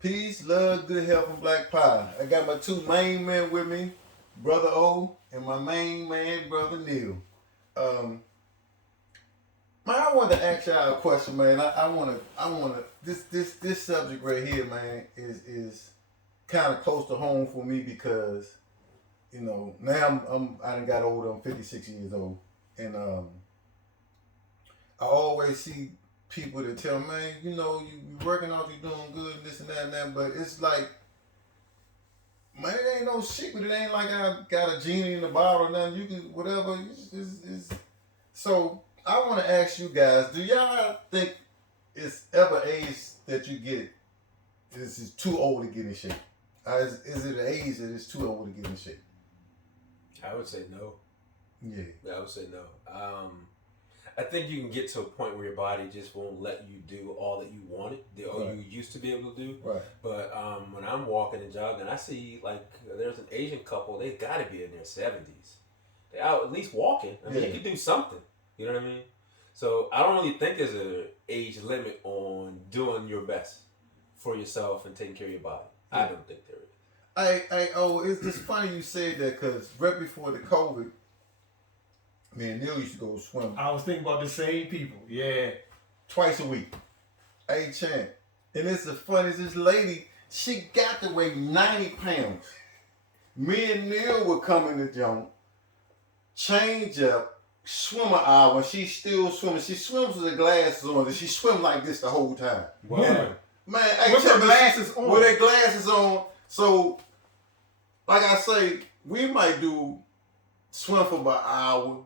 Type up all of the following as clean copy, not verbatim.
Peace, love, good health, and black power. I got my two main men with me, Brother O and my main man, Brother Neil. Um, man, I want to ask y'all a question, man. This subject right here, man, is kind of close to home for me because now I done got older. I'm 56 years old, and I always see people that tell me, man, you working out, you doing good, and this and that, but it's like, man, it ain't no secret. It ain't like I got a genie in the bottle or nothing. You can, whatever. So, I want to ask you guys, do y'all think it's ever age that you get, this is too old to get in shape? Is it an age that it's too old to get in shape? I would say no. Yeah. I would say no. I think you can get to a point where your body just won't let you do all that you wanted, or you used to be able to do. Right. But when I'm walking and jogging, I see like there's an Asian couple. They got to be in their 70s. They out at least walking. I mean, you can do something. You know what I mean? So I don't really think there's an age limit on doing your best for yourself and taking care of your body. Yeah. I don't think there is. It's funny you said that because right before the COVID, me and Neil used to go swim. I was thinking about the same people. Yeah. Twice a week. Hey, champ. And it's the funniest. This lady, she got to weigh 90 pounds. Me and Neil would come in the gym, change up, swim an hour, and she's still swimming. She swims with her glasses on, and she swim like this the whole time. Wow. And, man, hey, with her glasses on. With her glasses on. So, like I say, we might do swim for about an hour,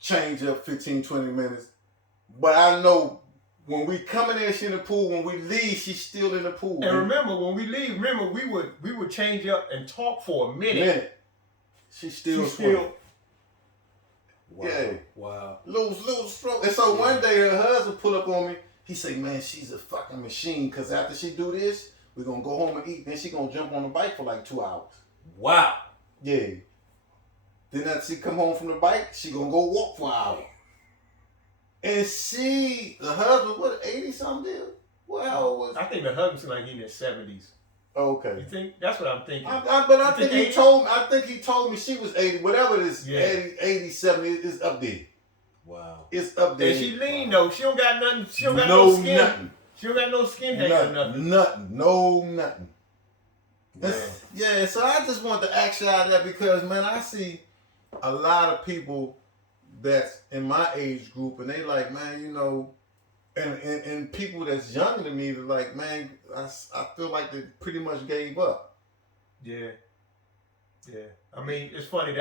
change up 15, 20 minutes. But I know when we come in there, she in the pool. When we leave, she's still in the pool. And remember, when we leave, we would change up and talk for a minute. She's still swimming. Wow. Yeah. Wow. Little stroke. And so one day her husband pull up on me. He say, man, she's a fucking machine. Because after she do this, we're going to go home and eat. Then she going to jump on the bike for like 2 hours. Wow. Yeah. Then after she come home from the bike, she going to go walk for an hour. And the husband, what, 80 something? What, how old was I think the husband's like in his 70s. Okay. You think? That's what I'm thinking. I think he told me she was 80. Whatever it is, 80, 70, it's up there. Wow. It's up there. And she lean though. She don't got nothing. She don't got no skin. Nothing. She don't got no skin hanging or nothing. Nothing. Yeah. Yeah, so I just want to ask y'all that because, man, I see a lot of people that's in my age group and they like, man, and people that's younger than me, they're like, man, I feel like they pretty much gave up. Yeah. I mean, it's funny.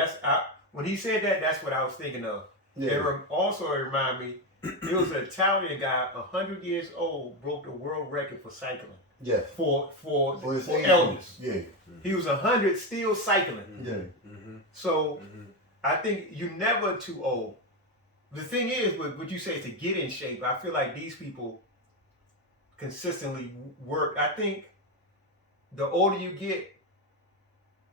When he said that, that's what I was thinking of. Yeah. It also reminded me, there was an Italian guy, 100 years old, broke the world record for cycling. Yeah. For his elders. Yeah. He was 100 still cycling. Yeah. Mm-hmm. So I think you're never too old. The thing is, what you say is to get in shape. I feel like these people consistently work. I think the older you get,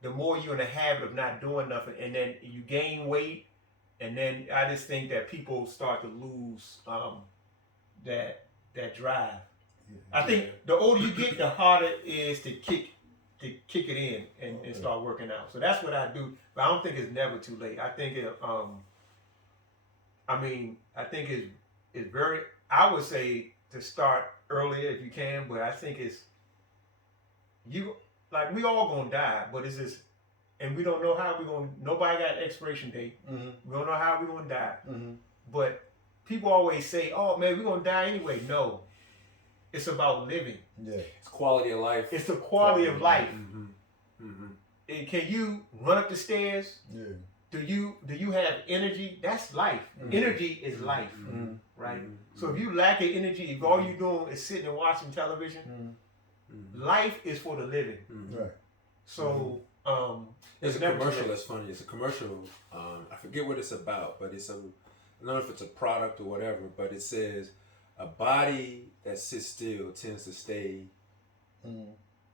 the more you're in the habit of not doing nothing, and then you gain weight, and then I just think that people start to lose that drive. I think the older you get, the harder it is to kick it in and start working out. So that's what I do. But I don't think it's never too late. I think I think it's very. I would say to start earlier if you can, but I think we all gonna die, but it's just, and we don't know how we're gonna. Nobody got an expiration date. Mm-hmm. We don't know how we're gonna die. Mm-hmm. But people always say, "Oh man, we're gonna die anyway." No, it's about living. Yeah, it's quality of life. It's the quality of life. Mm-hmm. Mm-hmm. And can you run up the stairs? Yeah. Do you have energy? That's life. Mm-hmm. Energy is life, right? So if you lack of energy, if all you're doing is sitting and watching television, life is for the living. Right. So there's a commercial that's funny. It's a commercial. I forget what it's about, but I don't know if it's a product or whatever. But it says a body that sits still tends to stay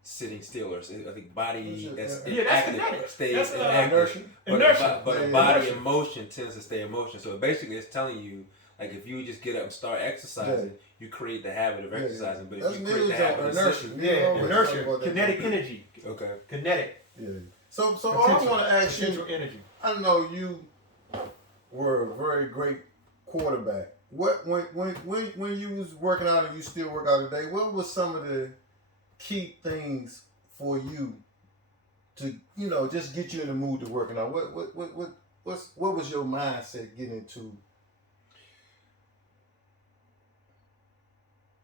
sitting still, or I think body that's inactive stays inactive. But a body in motion tends to stay in motion. So basically, it's telling you, Like if you just get up and start exercising, you create the habit of exercising. But That's if you create the habit of inertia. sitting, Inertia, kinetic energy. Okay. Kinetic. Yeah. So all I want to ask you, energy. I know you were a very great quarterback. What when you was working out and you still work out today, what was some of the key things for you to, just get you in the mood to working out? What was your mindset getting into?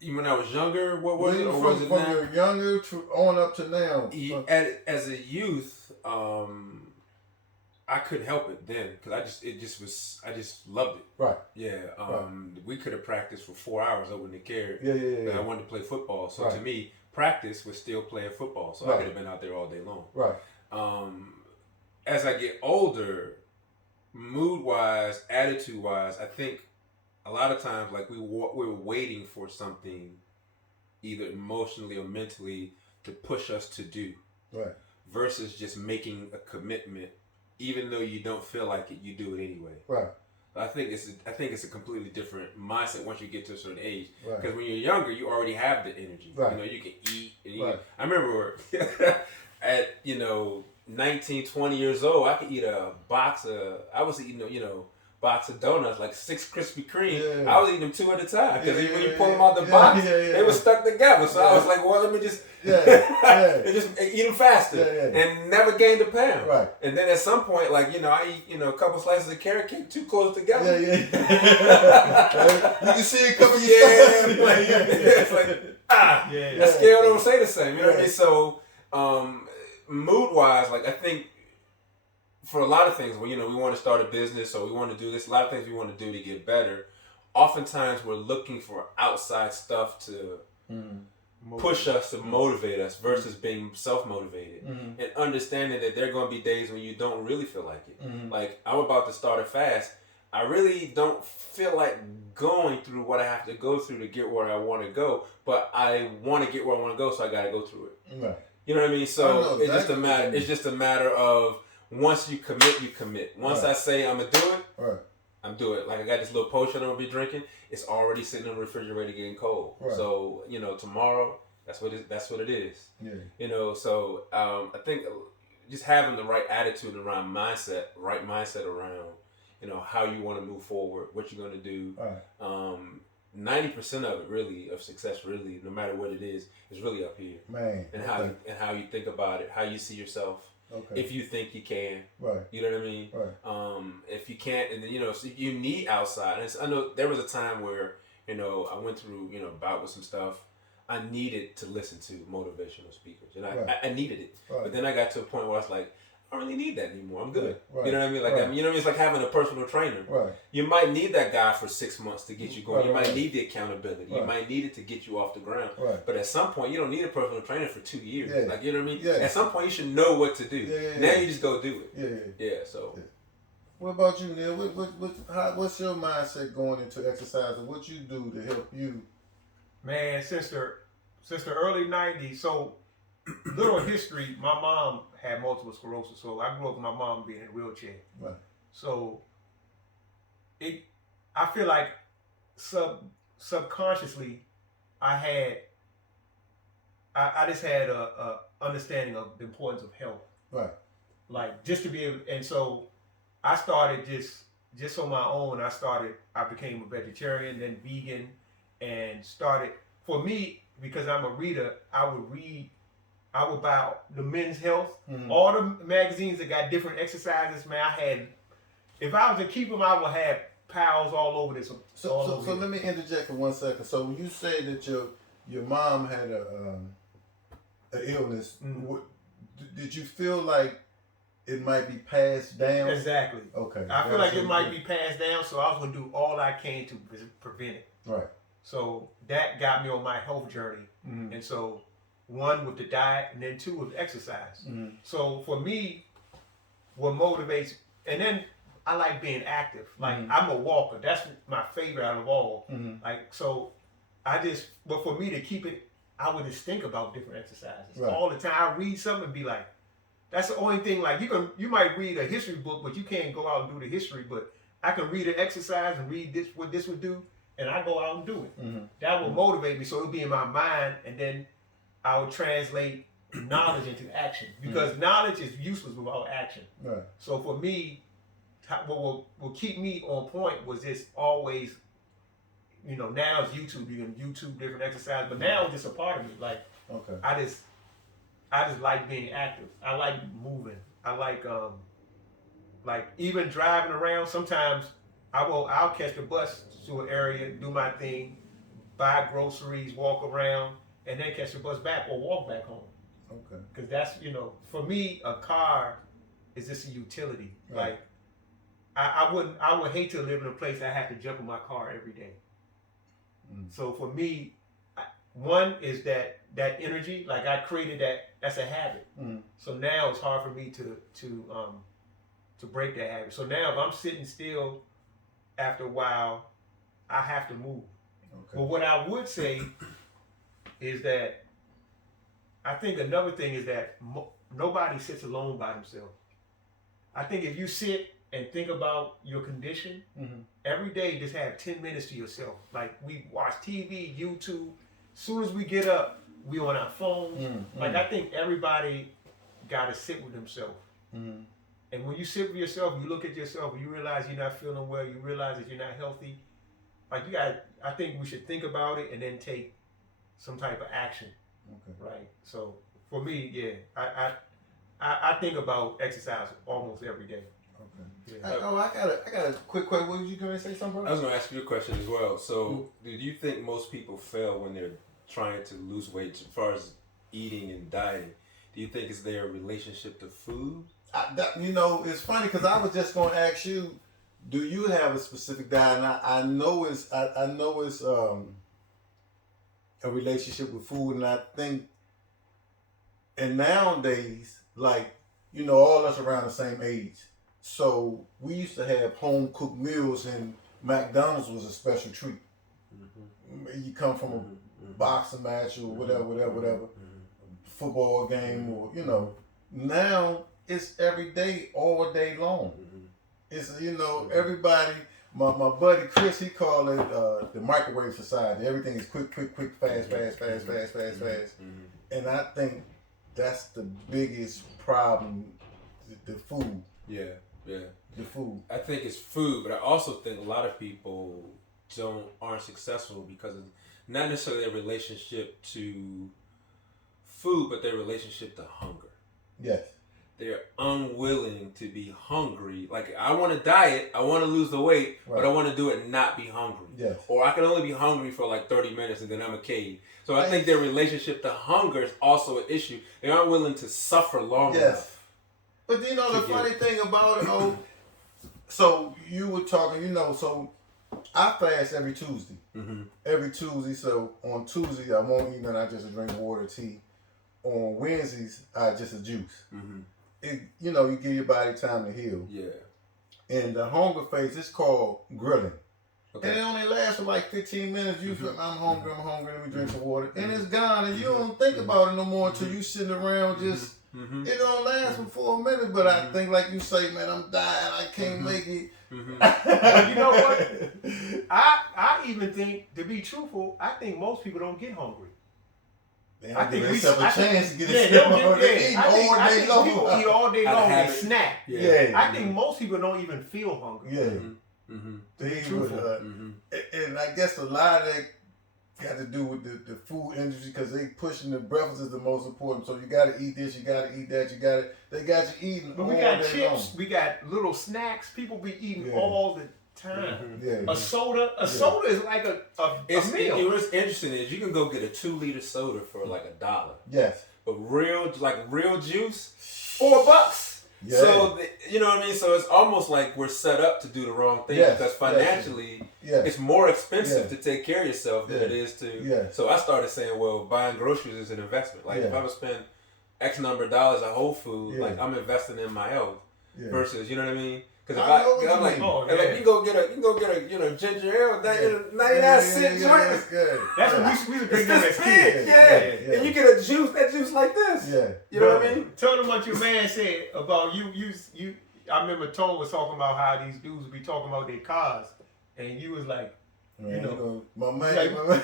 When I was younger, what was it? Or From, was it from now? your younger to on up to now? As a youth, I couldn't help it then because I just loved it. Right. Yeah. We could have practiced for 4 hours. I wouldn't have cared. Yeah. But I wanted to play football. So to me, practice was still playing football. So I could have been out there all day long. Right. As I get older, mood wise, attitude wise, I think a lot of times like we were waiting for something, either emotionally or mentally, to push us to do. Right. Versus just making a commitment. Even though you don't feel like it, you do it anyway. Right. I think it's a completely different mindset once you get to a certain age. Right. Because when you're younger, you already have the energy. Right. You can eat. And Right. I remember at 19, 20 years old, I could eat a box of. I was eating box of donuts, like 6 Krispy Kreme. Yeah. I was eating them 2 at a time because when you pull them out the box, they were stuck together. So I was like, well, let me just and just eat them faster and never gained a pound. Right. And then at some point, I eat a couple slices of carrot cake too close together. Yeah. You can see it coming. It's like the scale don't say the same. You know what I mean? So mood wise, like I think. For a lot of things, we want to start a business or we want to do this, a lot of things we want to do to get better. Oftentimes, we're looking for outside stuff to push us, to motivate us, versus being self-motivated. And understanding that there are going to be days when you don't really feel like it. Like, I'm about to start a fast. I really don't feel like going through what I have to go through to get where I want to go, but I want to get where I want to go, so I got to go through it. Right. You know what I mean? So it's just a matter of once you commit, you commit. Once I say I'm going to do it, I'm doing it. Like I got this little potion I'm going to be drinking. It's already sitting in the refrigerator getting cold. Right. So, tomorrow, that's what it is. Yeah. So I think just having the right attitude around right mindset around, how you want to move forward, what you're going to do. 90% of it really, of success really, no matter what it is really up here. Man. And how you think about it, how you see yourself. Okay. If you think you can, right? You know what I mean. Right. If you can't, and then so you need outside. And I know there was a time where I went through bout with some stuff. I needed to listen to motivational speakers, and I needed it. Right. But then I got to a point where I was like, I don't really need that anymore. I'm good. Right. You know what I mean? Like it's like having a personal trainer. Right. You might need that guy for 6 months to get you going. You might need the accountability. You might need it to get you off the ground. Right. But at some point, you don't need a personal trainer for 2 years. Yeah. Like, you know what I mean? Yeah. At some point, you should know what to do. Yeah. Now you just go do it. Yeah. So. Yeah. What about you, Neil? What's your mindset going into exercise, and what you do to help you? Man, since the early '90s, so little history. My mom had multiple sclerosis, so I grew up with my mom being in a wheelchair. Right. So I feel like subconsciously, I just had a understanding of the importance of health. Right. Like just to be able, and so I started just on my own. I became a vegetarian, then vegan, and started. For me, because I'm a reader, I would buy the Men's Health, all the magazines that got different exercises. Man, if I was to keep them, I would have piles all over this. So let me interject for 1 second. So when you say that your mom had an illness, did you feel like it might be passed down? Exactly. Okay. I feel like it might be passed down, so I was going to do all I can to prevent it. Right. So that got me on my health journey. And so 1 with the diet, and then 2 with exercise. So for me, what motivates, and then I like being active. Like I'm a walker. That's my favorite out of all. Like, so but for me to keep it, I would just think about different exercises all the time. I read something and be like, that's the only thing. Like you might read a history book, but you can't go out and do the history. But I can read an exercise and read this what this would do, and I go out and do it. Mm-hmm. That will motivate me, so it'll be in my mind, and then I will translate knowledge into action, because knowledge is useless without action. Right. So for me, what will keep me on point was just always, now it's YouTube. You can YouTube different exercises, but now it's just a part of me. Like, Okay. I just like being active. I like moving. I like even driving around. Sometimes I'll catch the bus to an area, do my thing, buy groceries, walk around, and then catch the bus back or walk back home. Okay. Because that's, for me, a car is just a utility. Right. Like, I would hate to live in a place I have to jump in my car every day. So for me, one is that energy. Like, I created that's a habit. So now it's hard for me to break that habit. So now if I'm sitting still, after a while, I have to move. Okay. But what I would say is that I think another thing is that nobody sits alone by themselves. I think if you sit and think about your condition, every day just have 10 minutes to yourself. Like, we watch TV, YouTube. As soon as we get up, we on our phones. Like, I think everybody got to sit with themselves. And when you sit with yourself, you look at yourself, you realize you're not feeling well, you realize that you're not healthy. Like, I think we should think about it and then take some type of action. Okay. Right. So for me, yeah, I think about exercise almost every day. Okay. Yeah. I got a quick question. What were you going to say, something? I was going to ask you a question as well. So, do you think most people fail when they're trying to lose weight, as far as eating and dieting? Do you think it's their relationship to food? It's funny because I was just going to ask you, do you have a specific diet? And I know it's a relationship with food, and I think, and nowadays, like, all us around the same age. So we used to have home cooked meals, and McDonald's was a special treat. You come from a boxing match or whatever, football game, or now it's every day, all day long. It's everybody. My buddy Chris, he called it the microwave society. Everything is quick, fast. And I think that's the biggest problem, the food. Yeah. The food. I think it's food, but I also think a lot of people aren't successful because of not necessarily their relationship to food, but their relationship to hunger. Yes. They're unwilling to be hungry. Like, I want to diet, I want to lose the weight, but I want to do it and not be hungry. Yes. Or I can only be hungry for like 30 minutes and then I'm a cave. So I think their relationship to hunger is also an issue. They aren't willing to suffer long enough. But the funny thing about it, so you were talking, so I fast every Tuesday. Every Tuesday, so on Tuesday I won't eat nothing, I just drink water, tea. On Wednesdays, I just a juice. You give your body time to heal. Yeah. And the hunger phase, it's called grilling. Okay. And it only lasts for like 15 minutes. You feel, I'm hungry, let me drink some water. And it's gone, and you don't think about it no more until you sitting around just, it don't last for 4 minutes, but I think like you say, man, I'm dying, I can't make it. But you know what? I even think, to be truthful, I think most people don't get hungry. I think we have a chance to get it eat all day long. People eat all day long and snack. Yeah. I think most people don't even feel hungry. Yeah. And I guess a lot of that got to do with the food industry, because they pushing the breakfast is the most important. So you got to eat this, you got to eat that, they got you eating. But we got chips, long. We got little snacks. People be eating all the time. A soda is like a meal. What's interesting is you can go get a 2-liter soda for like $1. Yes. But real juice, $4. Yeah. So you know what I mean. So it's almost like we're set up to do the wrong thing, because financially, it's more expensive to take care of yourself than it is to. Yeah. So I started saying, well, buying groceries is an investment. Like if I would spend X number of dollars at Whole Foods, like I'm investing in my health versus, you know what I mean. Because I'm like, like you can go get a ginger ale, 99 cent joint. That's what we used to drink as kids. Yeah. And you get that juice like this. Yeah. You know what I mean? Tell them what your man said about you. I remember Tone was talking about how these dudes would be talking about their cars, and you was like, Man, you know, my man, like, my man.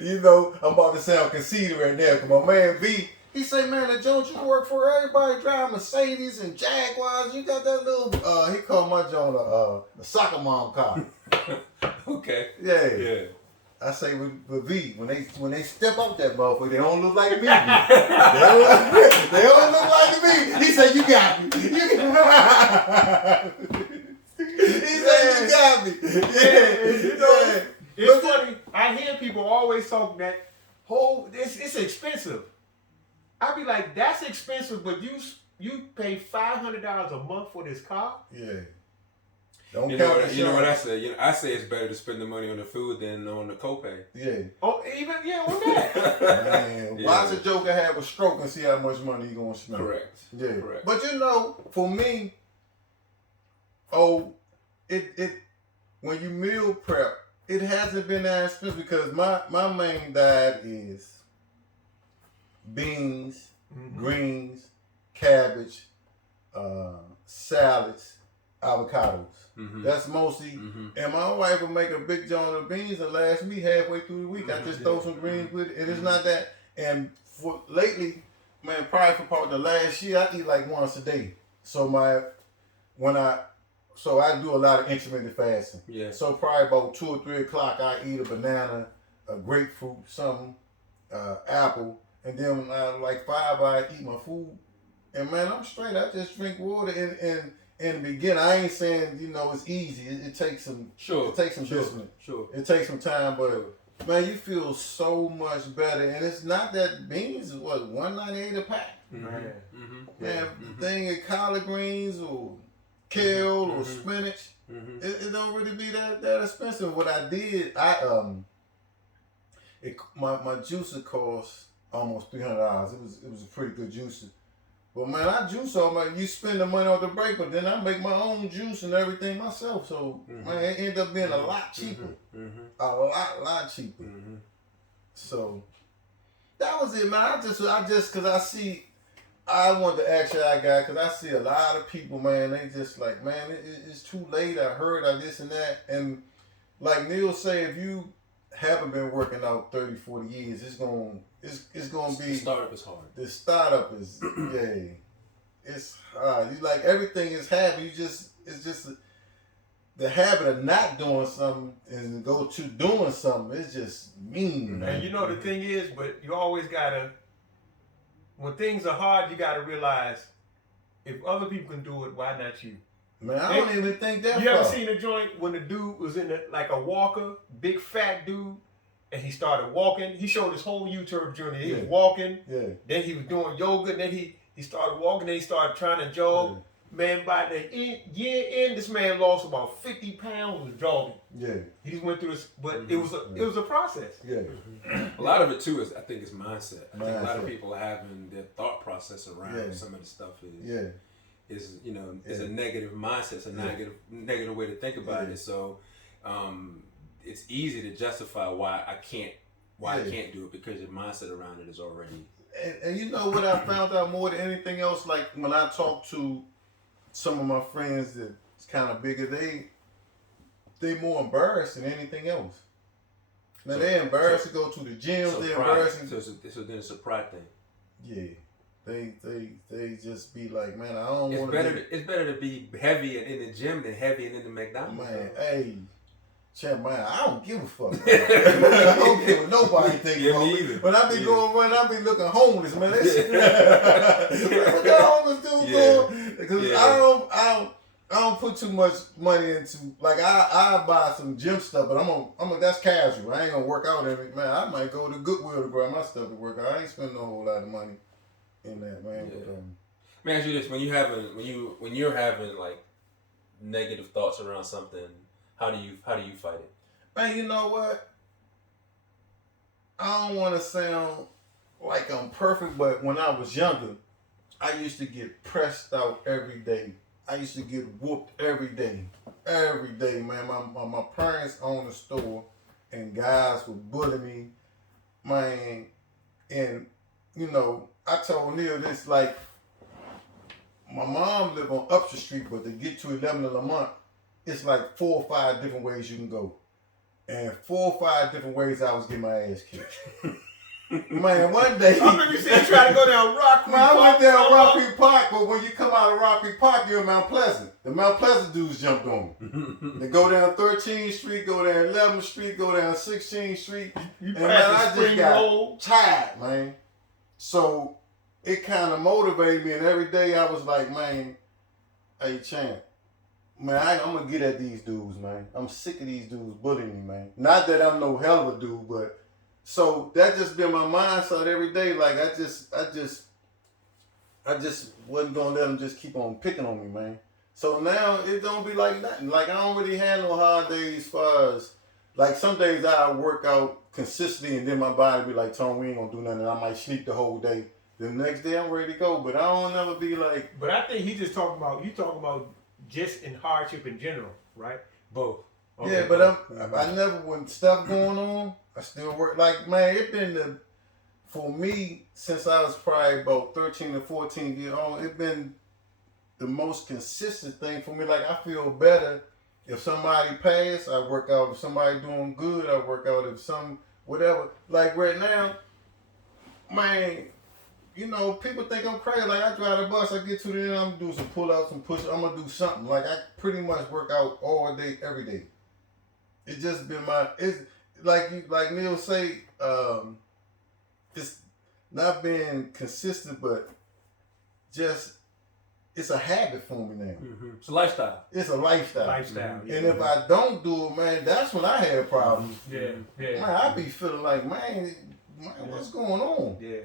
You know, I'm about to sound conceited right now, because my man V, he say, man, the Jones you work for, everybody drive Mercedes and Jaguars. You got that little, he called my Jones a soccer mom car. Okay. Yeah. I say with V, when they step out that motherfucker, they don't look like me. They don't look like me. He said, you got me. He said, you got me. Yeah. You know, it's funny. I hear people always talk that it's expensive. I be like, that's expensive, but you pay $500 a month for this car? Yeah. Don't you know what I say? I say it's better to spend the money on the food than on the copay. Yeah. Oh, even on that. Man, watch a joker have a stroke and see how much money he gonna spend. Correct. Yeah. Correct. But for me, it when you meal prep, it hasn't been that expensive because my main diet is beans, greens, cabbage, salads, avocados. Mm-hmm. That's mostly, and my wife will make a big jar of beans and last me halfway through the week. I just throw some greens with it. And it's not that. And for lately, man, probably for part of the last year, I eat like once a day. So I do a lot of intermittent fasting. Yeah. So probably about 2 or 3 o'clock, I eat a banana, a grapefruit, something, apple, and then like 5, I eat my food. And man, I'm straight. I just drink water and in the beginning, I ain't saying it's easy. It takes some It takes some discipline. Sure. It takes some time, but man, you feel so much better. And it's not that beans is what $1.98 a pack. Man, Man, thing of collard greens or kale or spinach, it don't really be that expensive. What I did, my juicer cost almost $300. It was a pretty good juicer. But man, I juice all you spend the money on the break, but then I make my own juice and everything myself. So man, it ended up being a lot cheaper. A lot cheaper. So that was it, man. I just cause I wanted to ask you, cause I see a lot of people, man, they just like, man, it's too late. I heard this and that. And like Neil say, if you haven't been working out 30, 40 years, it's gonna be. The startup is hard. The startup is it's hard. You like everything is habit. It's just the habit of not doing something and go to doing something. It's just mean, man. And the thing is, but you always gotta. When things are hard, you gotta realize if other people can do it, why not you? Man, I don't even think that. You ever seen a joint when the dude was in like a walker, big fat dude, and he started walking? He showed his whole YouTube journey. He was walking. Yeah. Then he was doing yoga. Then he started walking. Then he started trying to jog. Yeah. Man, by the year end, this man lost about 50 pounds with jogging. Yeah. He just went through this, but it was a process. Yeah. A lot of it too is, I think, it's mindset. I think a lot of people having their thought process around some of the stuff is a negative mindset. It's a negative way to think about it. So it's easy to justify why I can't do it because your mindset around it is already. And you know what I found out more than anything else, like when I talk to some of my friends that's kind of bigger, they more embarrassed than anything else. Now they're embarrassed to go to the gym. They're embarrassed. So then it's a pride thing. Yeah. They just be like, man, I don't want to. It's better to be heavy and in the gym than heavy and in the McDonald's. Man, hey, champ, man, I don't give a fuck. I don't care what nobody think. Yeah, me either. When I be going running, I be looking homeless, man. What the homeless dude doing? Because I don't put too much money into, like, I buy some gym stuff, but I'm that's casual. I ain't gonna work out every, man. I might go to Goodwill to grab my stuff to work out. I ain't spending a whole lot of money in that, man. Yeah. But, let me ask you this: when you're having like negative thoughts around something, how do you fight it? Man, you know what? I don't want to sound like I'm perfect, but when I was younger, I used to get pressed out every day. I used to get whooped every day. Every day, man. My parents owned a store, and guys would bully me, man. And, I told Neil this, like, my mom lived on Upshur Street, but to get to 11 of Lamont, it's like 4 or 5 different ways you can go. And 4 or 5 different ways I was getting my ass kicked. Man, one day... I remember you said you tried to go down Rock Creek Man, Park. I went down Rock Creek Park, but when you come out of Rock Creek Park, you're in Mount Pleasant. The Mount Pleasant dudes jumped on me. They go down 13th Street, go down 11th Street, go down 16th Street. You And man, I just Spring got Road. tired, man. So it kind of motivated me, and every day I was like, man, hey, champ, man, I'm going to get at these dudes, man. I'm sick of these dudes bullying me, man. Not that I'm no hell of a dude, but so that just been my mindset every day. Like, I just wasn't going to let them just keep on picking on me, man. So now it don't be like nothing. Like, I don't really have no hard days as far as, like, some days I work out consistently and then my body be like, Tone, we ain't going to do nothing. And I might sleep the whole day. The next day I'm ready to go, but I don't never be like. But I think he just talking about just in hardship in general, right? Both. Okay, yeah, but I never, when stuff going on, I still work. Like, man, it been for me, since I was probably about 13 or 14 years old, it been the most consistent thing for me. Like, I feel better if somebody passed, I work out. If somebody doing good, I work out. If some, whatever. Like, right now, man, you know, people think I'm crazy. Like, I drive the bus, I get to the end, I'm gonna do some pull-ups and push-ups. I'm gonna do something. Like, I pretty much work out all day, every day. It's just been it's like Neil say, it's not being consistent, but just, it's a habit for me now. Mm-hmm. It's a lifestyle. It's a lifestyle. Mm-hmm. And if I don't do it, man, that's when I have problems. Yeah. Man, I be feeling like, man, what's going on? Yeah.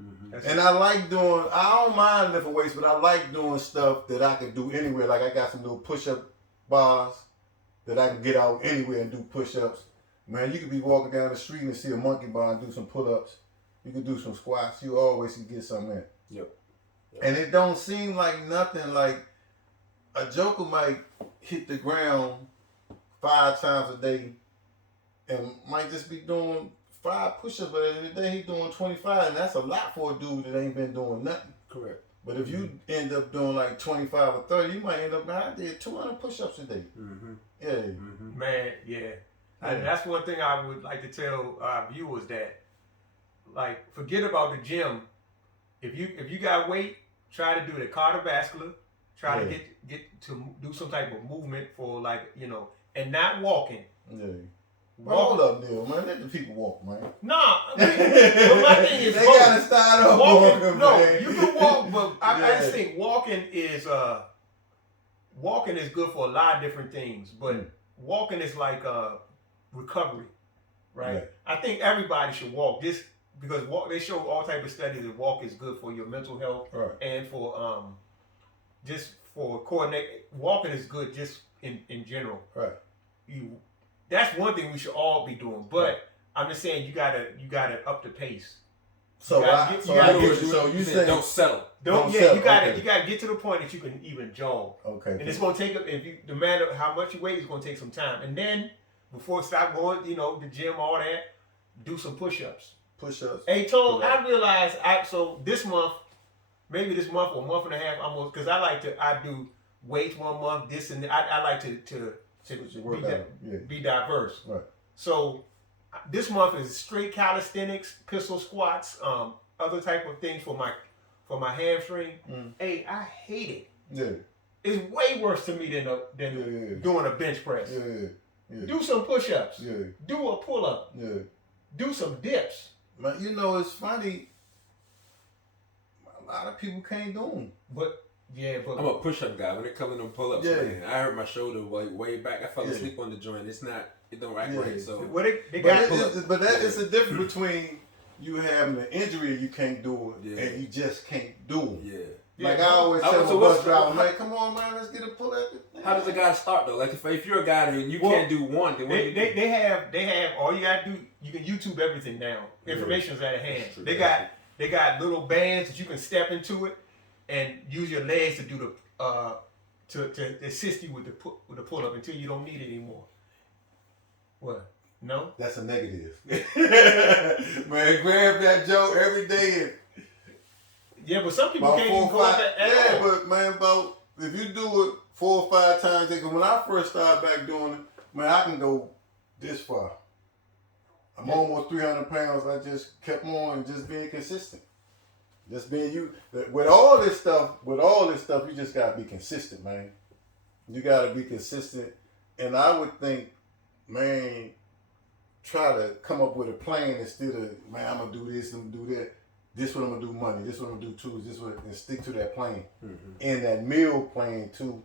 Mm-hmm. And I like doing, I don't mind lifting weights, but I like doing stuff that I can do anywhere. Like, I got some little push-up bars that I can get out anywhere and do push-ups. Man, you could be walking down the street and see a monkey bar and do some pull-ups. You could do some squats. You always can get something in. Yep. And it don't seem like nothing. Like, a joker might hit the ground 5 times a day and might just be doing 5 push-ups, but at the end of the day, he's doing 25, and that's a lot for a dude that ain't been doing nothing. Correct. But if you end up doing like 25 or 30, you might end up, man, I did 200 push-ups a day. Mm-hmm. Yeah. Mm-hmm. Man, yeah. And that's one thing I would like to tell our viewers that, like, forget about the gym. If you got weight, try to do the cardiovascular. Try to get to do some type of movement for, like, you know, and not walking. Yeah. Well, hold up, Neil, man. Let the people walk, man. Nah, but my thing is they gotta start off walking, no, man. you can walk, but I just think walking is good for a lot of different things. But walking is like recovery, right? Yeah. I think everybody should walk. This because they show all type of studies that walk is good for your mental health and for just for coordinate. Walking is good just in general. Right. That's one thing we should all be doing. But I'm just saying you gotta up the pace. So you say don't settle. Don't settle. You gotta get to the point that you can even jog. Okay. And it's gonna take no matter how much you weigh, it's gonna take some time. And then before stop going, you know, the gym, all that, do some push-ups. Push-ups. Hey, Tone, I realized this month, maybe this month or a month and a half almost, because I do weights one month, this and that. I like to be diverse. Right. So this month is straight calisthenics, pistol squats, other type of things for my hamstring. Hey, I hate it. Yeah. It's way worse to me than doing a bench press. Yeah. Do some push-ups. Yeah. Do a pull-up. Yeah. Do some dips. Man, you know, it's funny. A lot of people can't do them. But I'm a push-up guy. When it comes to them pull-ups, man, I hurt my shoulder way back. I fell asleep on the joint. It don't act right. So, it's a difference between you having an injury and you can't do it, and you just can't do it. Yeah. Like I always tell my bus driver, man, come on, man, let's get a pull-up. How does a guy start though? Like if you're a guy and you can't do one, then they have all you gotta do. You can YouTube everything now. Information's at hand. They got little bands that you can step into it and use your legs to do the to assist you with the pull up until you don't need it anymore. What? No? That's a negative. Man, grab that joke every day Yeah, but some people About can't 4 even or go up 5. at Yeah, all. but man, about if you do it 4 or 5 times, because when I first started back doing it, man, I can go this far. I'm almost 300 pounds. I just kept on just being consistent. Just being you. With all this stuff, you just gotta be consistent, man. You gotta be consistent. And I would think, man, try to come up with a plan instead of, man, I'm gonna do this, I'm gonna do that. This what I'm gonna do Monday. This what I'm gonna do Tuesday. This what, and stick to that plan and that meal plan too.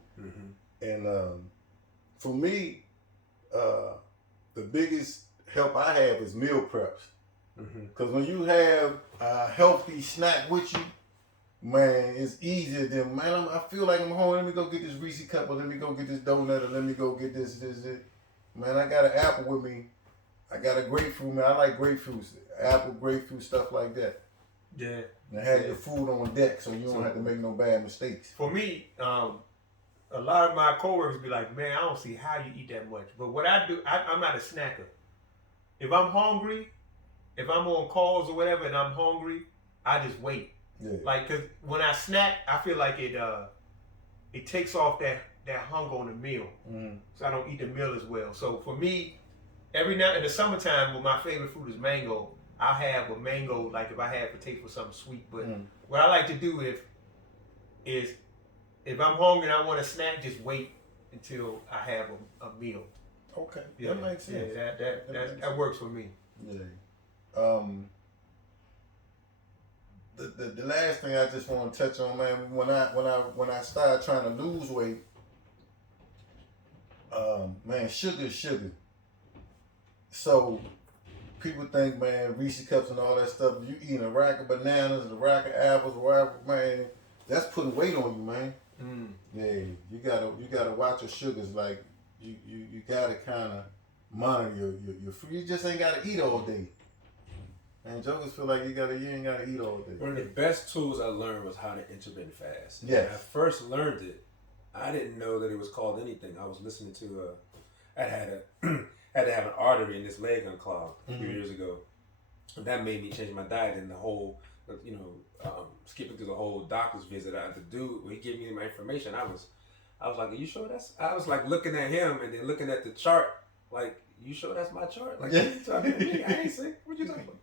And for me, the biggest help I have is meal preps. Because when you have a healthy snack with you, man, it's easier than, man, I feel like I'm home. Let me go get this Reese cup, or let me go get this donut, or let me go get this. Man, I got an apple with me. I got a grapefruit, man. I like grapefruits. Apple, grapefruit, stuff like that. Yeah. And have your food on deck so you don't have to make no bad mistakes. For me, a lot of my coworkers be like, man, I don't see how you eat that much. But what I do, I'm not a snacker. If I'm hungry, if I'm on calls or whatever and I'm hungry, I just wait. Yeah. Like, cause when I snack, I feel like it takes off that hunger on the meal. So I don't eat the meal as well. So for me, every now in the summertime, when my favorite fruit is mango, I'll have a mango, like if I have a taste for something sweet. But what I like to do is if I'm hungry and I want a snack, just wait until I have a meal. Okay, Yeah, that makes sense. Yeah, that works for me. Yeah. The last thing I just want to touch on, man, when I started trying to lose weight, man, sugar is sugar. So people think, man, Reese cups and all that stuff, you eating a rack of bananas, a rack of apples, whatever, man, that's putting weight on you, man. Yeah, you gotta watch your sugars. Like you gotta kind of monitor your food. You just ain't gotta eat all day. And jokers feel like you ain't gotta eat all day. One of the best tools I learned was how to intermittent fast. Yes. When I first learned it, I didn't know that it was called anything. I was listening to I had to have an artery in this leg unclogged a few years ago. And that made me change my diet and the whole, skipping through the whole doctor's visit I had to do. When he gave me my information, I was like, are you sure that's? I was like looking at him and then looking at the chart, like, you sure that's my chart? Like, what you talking about? I ain't sick. What you talking about?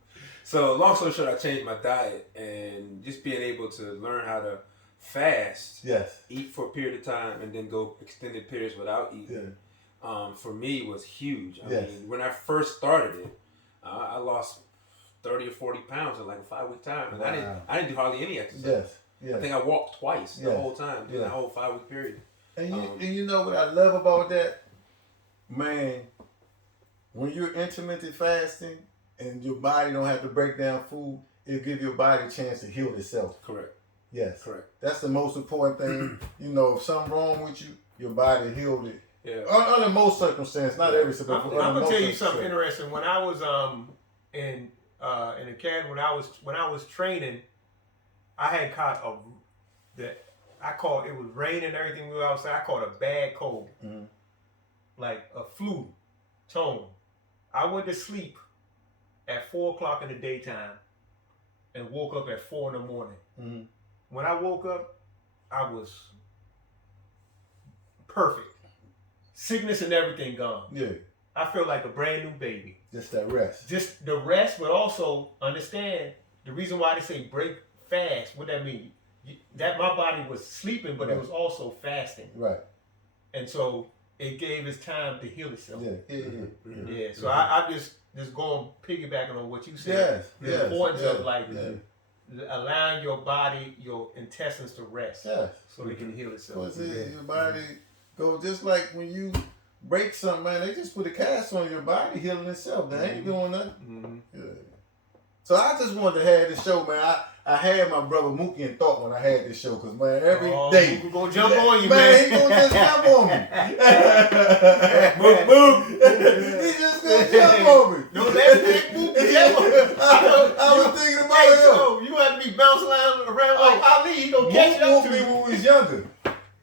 So long story short, I changed my diet and just being able to learn how to fast, eat for a period of time, and then go extended periods without eating. For me was huge. I mean, when I first started it, I lost 30 or 40 pounds in like a 5-week time, and I didn't do hardly any exercise. I think I walked twice the whole time during that whole 5-week period. And you know what I love about that, man? When you're intermittent fasting and your body don't have to break down food, it'll give your body a chance to heal itself. Correct. Yes. Correct. That's the most important thing. You know, if something wrong with you, your body healed it. Yeah. Under most circumstances, not every circumstance. I'm gonna tell you something interesting. When I was in academy, when I was training, I had caught it was raining and everything. We were outside. I caught a bad cold, like a flu tone. I went to sleep at 4 o'clock in the daytime and woke up at 4 in the morning. When I woke up, I was perfect. Sickness and everything gone. Yeah. I feel like a brand new baby. Just that rest. Just the rest, but also understand the reason why they say break fast. What that mean? That my body was sleeping, but it was also fasting. Right. And so it gave its time to heal itself. Yeah. So I just going piggybacking on what you said. The importance of allowing your body, your intestines to rest. So it can heal itself. Your body go just like when you break something, man, they just put a cast on your body healing itself. They ain't doing nothing. So I just wanted to have this show, man. I had my brother Mookie in thought when I had this show, because, man, every day. He's going to jump on you, man. He going to just jump on me. He just going to jump on me. No, that's big Mookie. I was thinking about him. So you have to be bouncing around like Ali. He going to catch up to me when we was younger.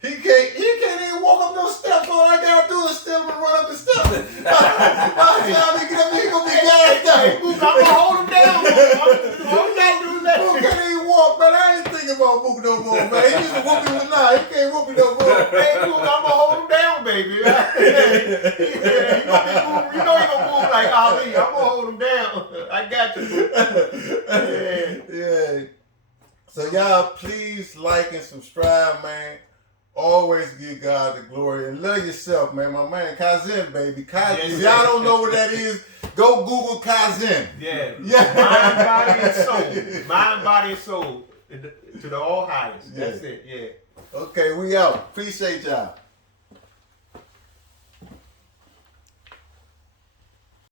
He can't even walk up those steps. All I gotta do is still run up the steps. By the time he get up, he gonna be gassed out. I'm gonna hold him down. All you gotta do is that. Who can't even walk, but I didn't think baby. You know he gonna move like Ali. I'm gonna hold him down. I got you. Yeah. So y'all, please like and subscribe, man. Always give God the glory and love yourself, man. My man Kaizen, baby. Kaizen. Yes, If y'all don't know what that is, go Google Kaizen. Yeah. Yeah. Mind, body, and soul. Mind, body, and soul. To the all highest. That's it. Yeah. Okay, we out. Appreciate y'all.